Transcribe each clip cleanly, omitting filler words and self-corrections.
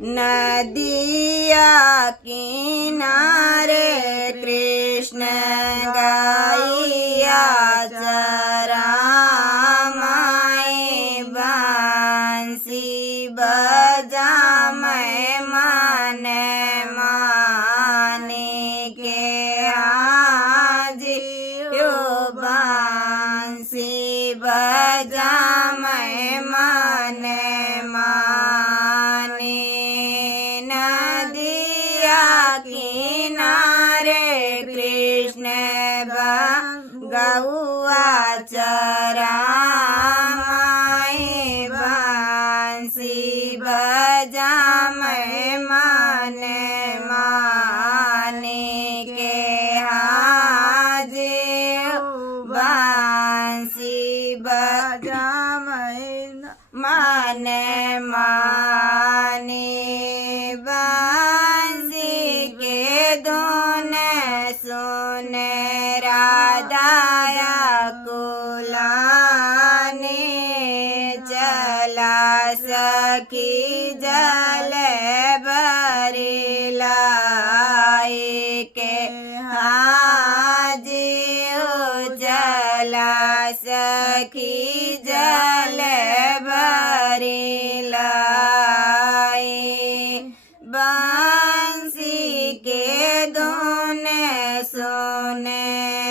नदिया किनारे कृष्ण गाइया चरामाए बांसी बजा मैं माने माने के हाजियो बांसी बजा मैं माने माने नदिया किनारे कृष्ण गौआ चरामाए बांसी बजा मैं माने माने के हाजिर बांसी बजा माने माने बांसी के धुन सुने राधाया कुलाने चला सखी जल भरी लाई के हाजियो चला सखी जल भरी लाई बांसी के धुन सुने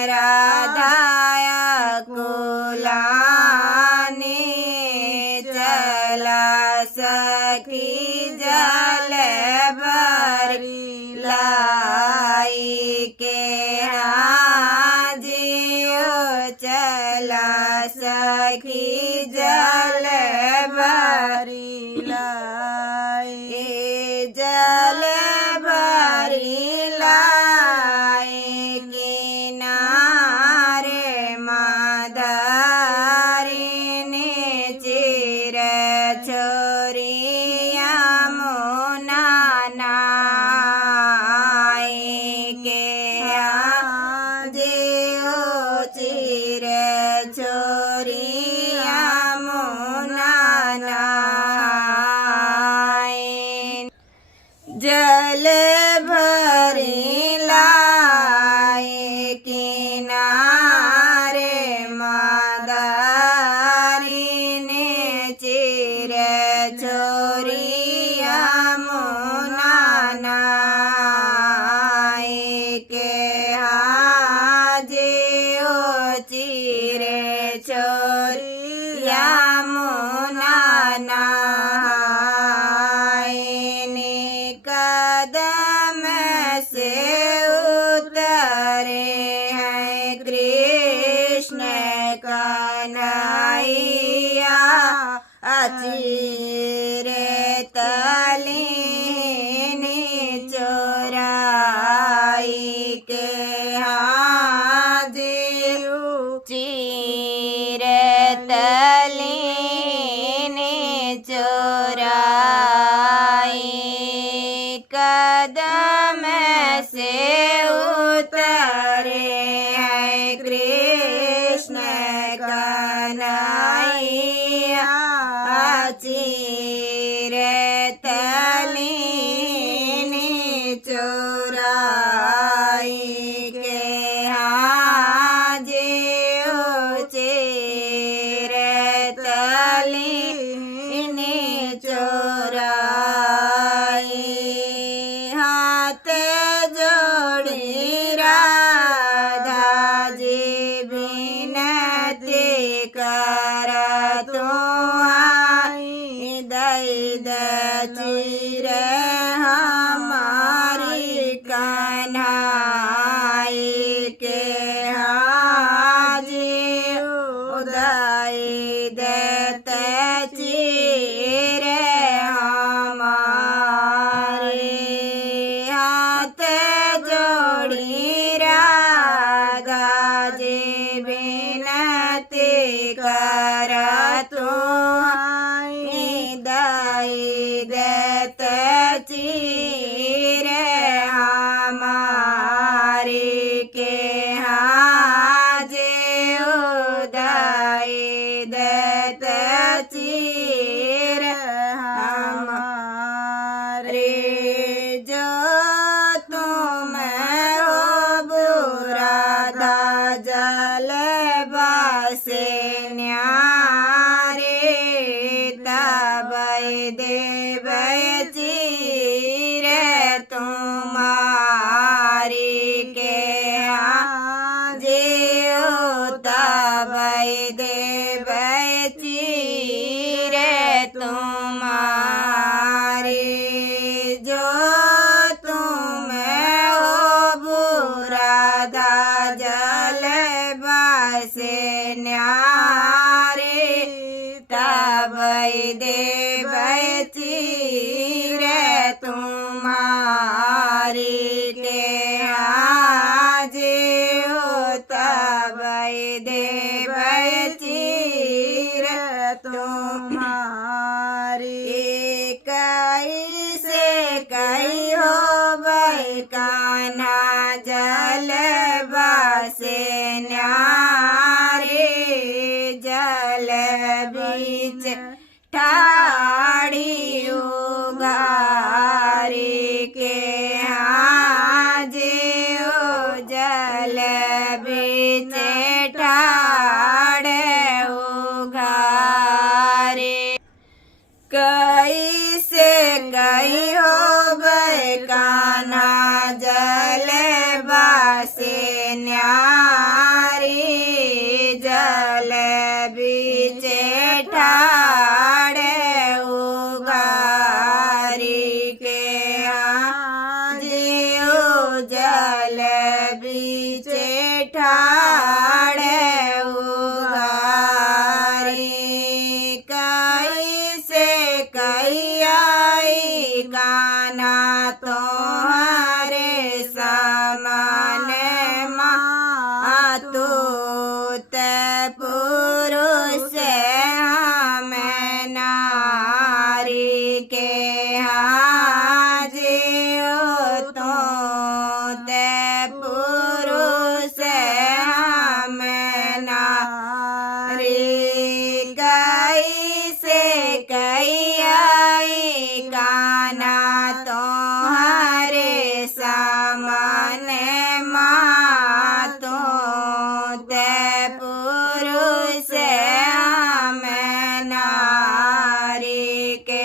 राधाया कुलाने चला सखी जल भरी लाई के हाजियो चला सखी जल भरी लाई जल भरी लाई किनारे मादारिने चिर छोरिया मुना नाई के जियो चिर छोरिया मुना नाई जल भरी लाई किनारे मादारिने चिर छोरिया मुना नाई के हाजियो चिरे छोरिया मुना नाई कदम से उतरे हैं कृष्ण कन्हैया अचिरे तलीनी चोराई के हाजियो चिरे तलीनी चोराई कदम से उतरे हैं कृष्ण कन्हैया चिरे तलीनी चोराई के हाजियो चिरे तलीनी चोराई हाथ जोड़ी राधा जी विनती कर तुम्हारी दई चिर हमारी कन्हई के हाजी उदय देते चिर हमारे हाथ जोड़ी राधा जी विनती कर तुम्हारी दई देते चिर हमारी के हाजे उदय देते चिर हमारे भाई देव चीरे तुम्हारी के जीवता भाई देव चीरे तुम्हारी जो तुम्हें हो बुरा धा जल बसे न्यारे तबई देव चीरे तुम्हारी के जीव तबई देव चीरे तुम्हारी कैसे कही हो भाई कान्हा जल बसे न्यारे जल बीच ठाड़ी उगारी के जीव जल बीच ठाड़े उगारे कैसे गई हो भाई कान्हा जल बसे न्यारी जल बीच ठाड़े उगारी के जीव जल बीच ठाड़े उगारी कैसे कही आई गाना तोहरे समान मातु पुरुष हमें नारी के जीव तो ते पुरुष हमें नारी कैसे कही आई गाना तोहरे समान मातो ते पुरुष हमें नारी के